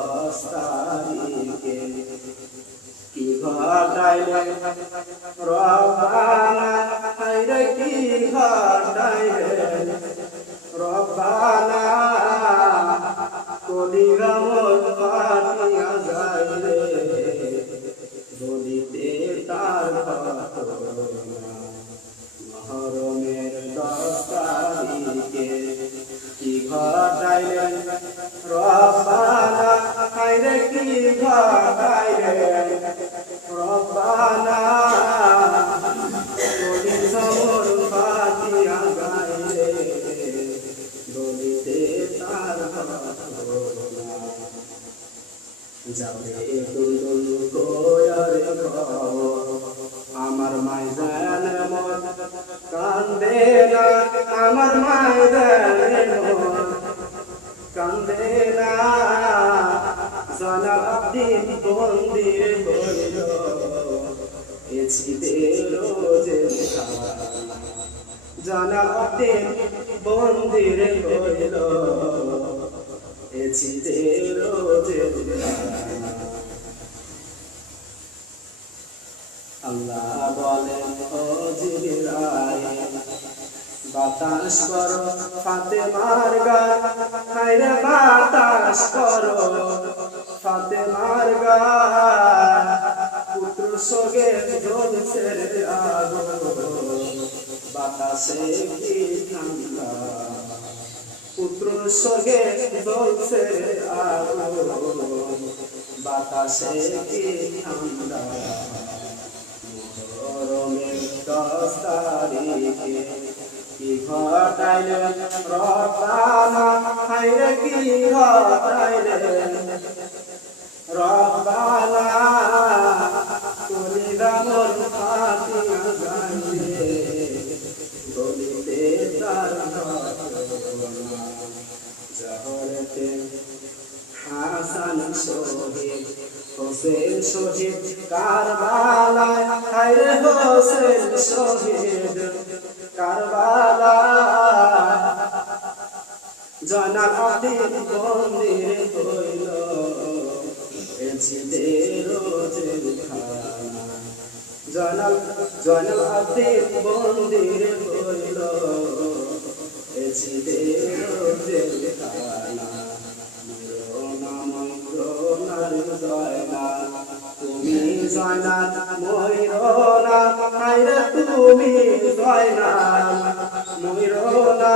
10 তারিখে কি ঘটাইলে রব্বানা হায়রে কি ঘটাইলে রব্বানা কলিরা মোর পাতিয়া যাইলে বলিতে তার মহরমের 10 তারিখে কি ঘটাইলে রব্বানা হায়রে কি ঘটাইলে রব্বানা কলিরা মোর পাতিয়া যাইলে বলিতে তার যাবে দুলদুল কোয়ারে আমার মাইজান মন কান্দে না আমার মাইজান মন কান্দে না জালালউদ্দিন বন্দির হইল এছিদের জেলখানা জালালউদ্দিন বন্দির হইল এছিদের জেলখানা আল্লাহ বলেন ও জিবরাইল বাতাস করো ফাতেমার গান হায়রে বাতাস করো ফাতেমার গান পুত্র সোগে জ্বলছে আগুন বাতাসে কি ঠান্ডা পুত্র সোগে জ্বলছে আগুন বাতাসে কি ঠান্ডা মহরমের 10 তারিখে কি ঘটাইলে রব্বানা হায়রে কি ঘটাইলে রব্বানা কলিরা মোর পাতিয়া যাইলে বলিতে তার জহরতে হাসান শহীদ হোসেন শহীদ কারবালায় হায়রে হোসেন শহীদ কারবালায় জালালউদ্দিন বন্দির হইল এছিদের জেলখানা জালালউদ্দিন বন্দির হইল এছিদের জেলখানা তুমি জয়নাল ময়ূরনা হায়রে তুমি জয়নাল ময়ূরনা